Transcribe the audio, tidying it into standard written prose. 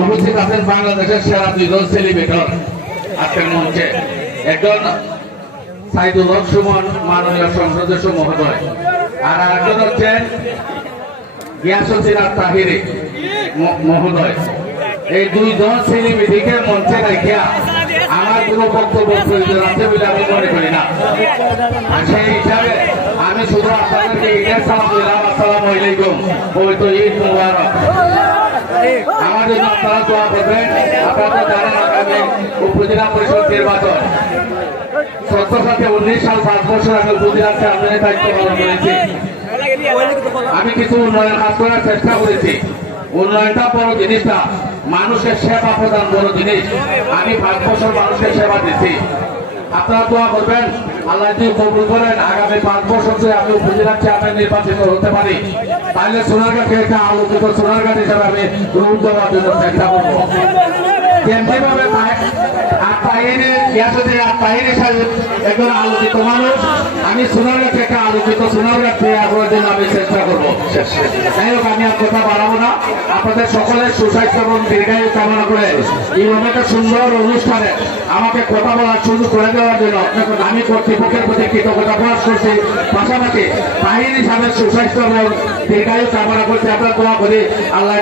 উপস্থিত আছেন বাংলাদেশের সেরা দুইজন সেলিব্রেটর আজকের মঞ্চে, একজন সাইদুল হক সুমন মাননীয় সংসদ সদস্য মহোদয়, আর আরেকজন হচ্ছেন গিয়াসুল সিরাজ তাহিরি মহোদয়। এই দুইজন সেলিব্রিটিকে মঞ্চে রাখিয়া আমার কোনো বক্তব্য প্রয়োজন আছে বলে আমি মনে করি না। সেই হিসাবে আমি শুধু আপনাদেরকে ঈদের সালাম দিলাম, আসসালামু আলাইকুম, পবিত্র ঈদ মুবারক। আমার জন্য আপনারা দোয়া করবেন। আপনারা জানেন আগামী উপজেলা পরিষদ নির্বাচন, সত্য সাথে 19 সাল 5 বছর আমি উপজেলা চেয়ারম্যানের দায়িত্ব পালন করেছি। আমি কিছু উন্নয়ন কাজ করার চেষ্টা করেছি। উন্নয়নটা বড় জিনিস না, মানুষের সেবা প্রদান বড় জিনিস। আমি 5 বছর মানুষের সেবা দিচ্ছি। আপনারা দোয়া করবেন, আল্লাহ যদি কবুল করেন আগামী 5 বছর ধরে আমি উপজেলা চেয়ারম্যান নির্বাচিত হতে পারি, তাহলে সোনারগাঁকে একটা আলোচিত সোনারগাঁ হিসাবে আমি রূপ দেওয়ার জন্য চেষ্টা করবো। যেমনিভাবে একজন আলোচিত মানুষ, আমি সোনারগাঁকে একটা আলোচিত সোনারগাঁ তৈরি করার জন্য আমি চেষ্টা করবো। যাই হোক, আমি আর কথা বাড়াবো না। আপনাদের সকলের সুস্বাস্থ্য এবং দীর্ঘায়ু কামনা করে এইভাবে একটা সুন্দর অনুষ্ঠানে আমাকে কথা বলার সুযোগ করে দেওয়ার জন্য আমি কর্তৃপক্ষের প্রতি কৃতজ্ঞতা প্রকাশ করছি। পাশাপাশি বাহিনী সাহেবের সুস্বাস্থ্য এবং দীর্ঘায়ু কামনা করছি। আপনার দোয়া করি আল্লাহ